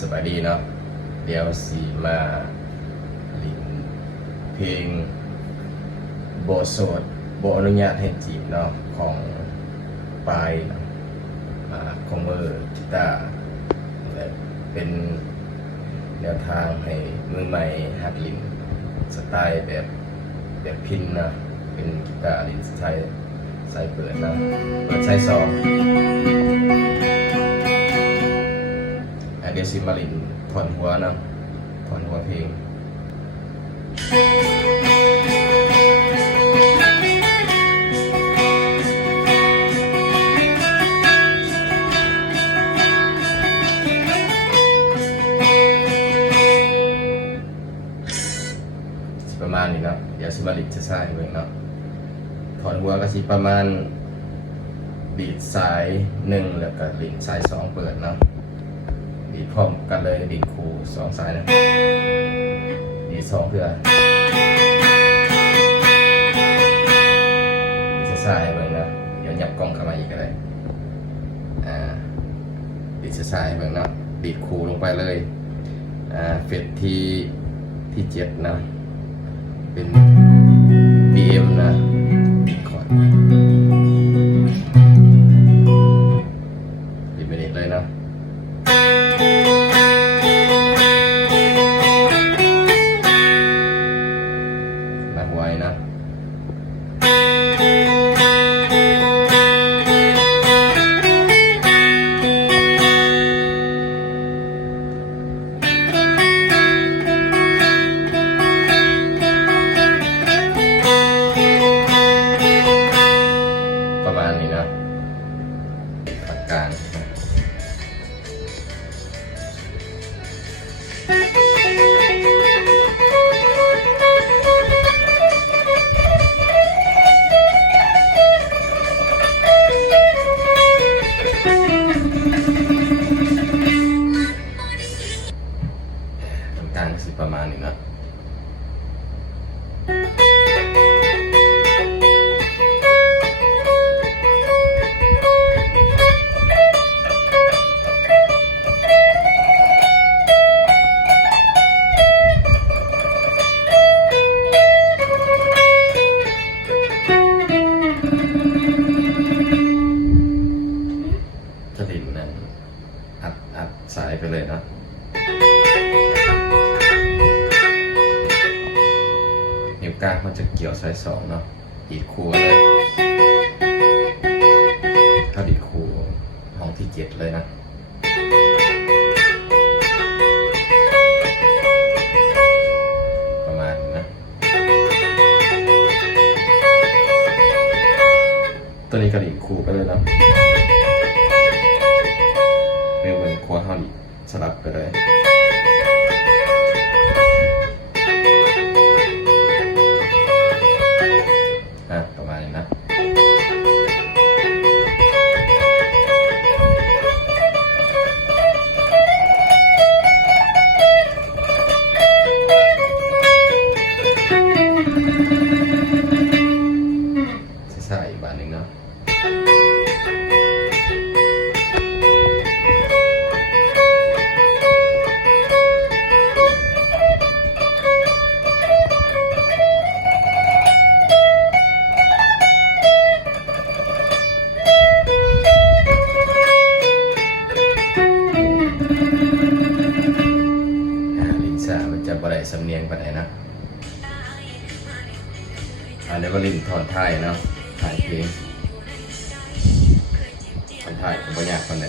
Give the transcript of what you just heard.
สบายดีเนาะเดี๋ยวสีมาลินเพลงโบโสดโบอนุญาตให้จีบเนาะของปายของมือกีตาร์เป็นแนวทางให้มือใหม่หัดลินสไตล์แบบพินนะเป็นกีตาร์ลินสไตล์ใส่เปิดนะเปิดใส่สองเดี๋ยวสิมาลินถอนหัวนะถอนหัวเพลงประมาณนี้เนาะเดี๋ยวสิมาลินจะใส่เบิ่งเนาะถอนหัวก็สิประมาณบีดสาย1แล้วก็ลินสาย2เปิดเนาะดีพร้อมกันเลยดีคู2สายนะดี2เพื่อจะสายเหมือนนะเดี๋ยวยับกล้องเข้ามาอีกอะไรดีจะสายเหมือนนะดีคูลงไปเลยเฟสที่7นะเป็น BM นะคอร์ดดีเมเนตเลยนะไว้นะประมาณนี้นะหลักการสิประมาณนี้นะจะดิ่นนั้นอัดสายไปเลยนะนิ้วกลางมันจะเกี่ยวสาย2เนาะดีดคูเลยถ้าดีดคูห้องที่7เลยนะประมาณนะตัวนี้ก็ดีดคูไปเลยนะเรียกเป็นควอเท่านี้สลับไปเลยประมาณนี้นะใส่อีกบาทหนึ่งเนาะมันจะบริสำเนียงไปไหนนะเดี๋ยวก็ลินถอนท้ายเนาะถ่ายเพลงถอนท้ายผมก็อยากคนไหน